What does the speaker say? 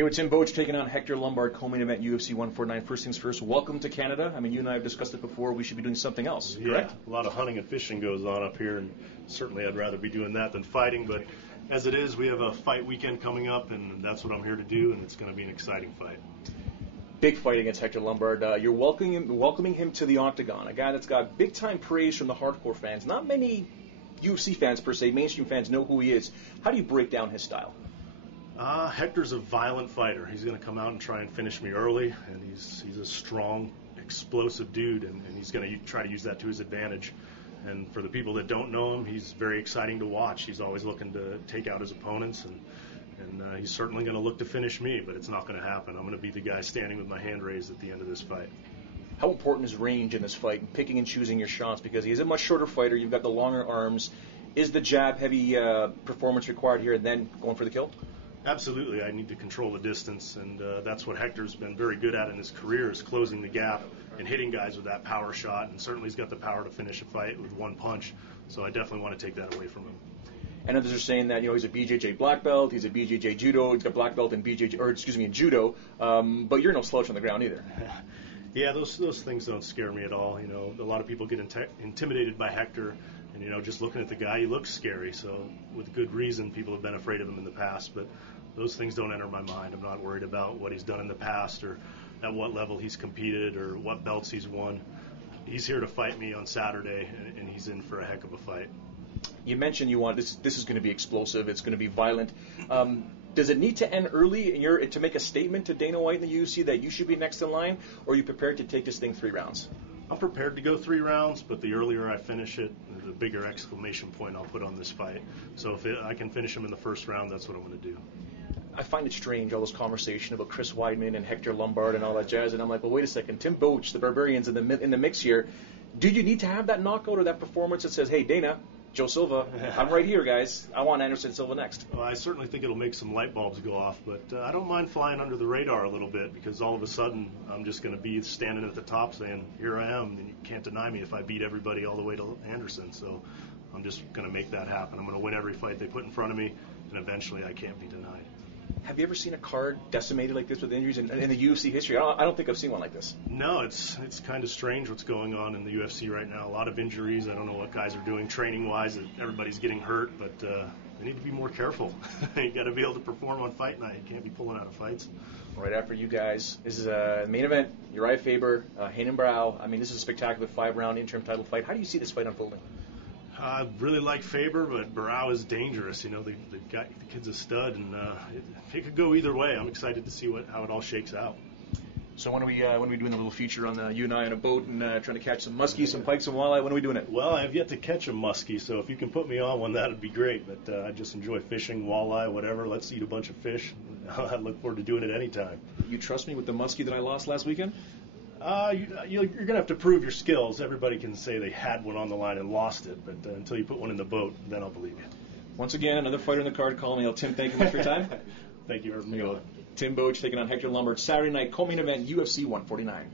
Here with Tim Boetsch taking on Hector Lombard, co-main event UFC 149. First things first, welcome to Canada. I mean, you and I have discussed it before. We should be doing something else, correct? Yeah, a lot of hunting and fishing goes on up here, and certainly I'd rather be doing that than fighting. But as it is, we have a fight weekend coming up, and that's what I'm here to do, and it's going to be an exciting fight. Big fight against Hector Lombard. You're welcoming him to the octagon, a guy that's got big-time praise from the hardcore fans. Not many UFC fans, per se, mainstream fans know who he is. How do you break down his style? Hector's a violent fighter. He's going to come out and try and finish me early, and he's a strong, explosive dude, and he's going to try to use that to his advantage. And for the people that don't know him, he's very exciting to watch. He's always looking to take out his opponents, and he's certainly going to look to finish me, but it's not going to happen. I'm going to be the guy standing with my hand raised at the end of this fight. How important is range in this fight, and picking and choosing your shots? Because he's a much shorter fighter. You've got the longer arms. Is the jab-heavy performance required here and then going for the kill? Absolutely. I need to control the distance, and that's what Hector's been very good at in his career, is closing the gap and hitting guys with that power shot, and certainly he's got the power to finish a fight with one punch, so I definitely want to take that away from him. And others are saying that he's a BJJ black belt, he's a BJJ judo, he's got black belt in in judo, but you're no slouch on the ground either. Yeah, those things don't scare me at all. A lot of people get intimidated by Hector, and just looking at the guy, he looks scary. So with good reason, people have been afraid of him in the past. But those things don't enter my mind. I'm not worried about what he's done in the past or at what level he's competed or what belts he's won. He's here to fight me on Saturday, and he's in for a heck of a fight. You mentioned you want this is going to be explosive. It's going to be violent. Does it need to end early to make a statement to Dana White and the UFC that you should be next in line, or are you prepared to take this thing 3 rounds? I'm prepared to go 3 rounds, but the earlier I finish it, the bigger exclamation point I'll put on this fight. So if I can finish him in the first round, that's what I'm going to do. I find it strange, all this conversation about Chris Weidman and Hector Lombard and all that jazz, and I'm like, well, wait a second. Tim Boetsch, the Barbarian's in the mix here. Do you need to have that knockout or that performance that says, hey, Dana, Joe Silva, I'm right here, guys. I want Anderson Silva next. Well, I certainly think it'll make some light bulbs go off, but I don't mind flying under the radar a little bit, because all of a sudden I'm just going to be standing at the top saying, here I am, and you can't deny me if I beat everybody all the way to Anderson. So I'm just going to make that happen. I'm going to win every fight they put in front of me, and eventually I can't be denied. Have you ever seen a card decimated like this with injuries in the UFC history? I don't think I've seen one like this. No, it's kind of strange what's going on in the UFC right now. A lot of injuries. I don't know what guys are doing training-wise. Everybody's getting hurt, but they need to be more careful. You got to be able to perform on fight night. You can't be pulling out of fights. Right after you guys, this is a main event. Uriah Faber, Hayden Brow. I mean, this is a spectacular 5-round interim title fight. How do you see this fight unfolding? I really like Faber, but Barao is dangerous. The kid's a stud, and it could go either way. I'm excited to see how it all shakes out. So when are we doing a little feature on you and I on a boat and trying to catch some muskie, some pike, some walleye? When are we doing it? Well, I have yet to catch a muskie, so if you can put me on one, that would be great. But I just enjoy fishing, walleye, whatever. Let's eat a bunch of fish. I look forward to doing it anytime. You trust me with the muskie that I lost last weekend? You're going to have to prove your skills. Everybody can say they had one on the line and lost it, but until you put one in the boat, then I'll believe you. Once again, another fighter in the card. Call me. Tim, thank you much for your time. Thank you, everybody. Tim Boetsch taking on Hector Lombard Saturday night, co-main event, UFC 149.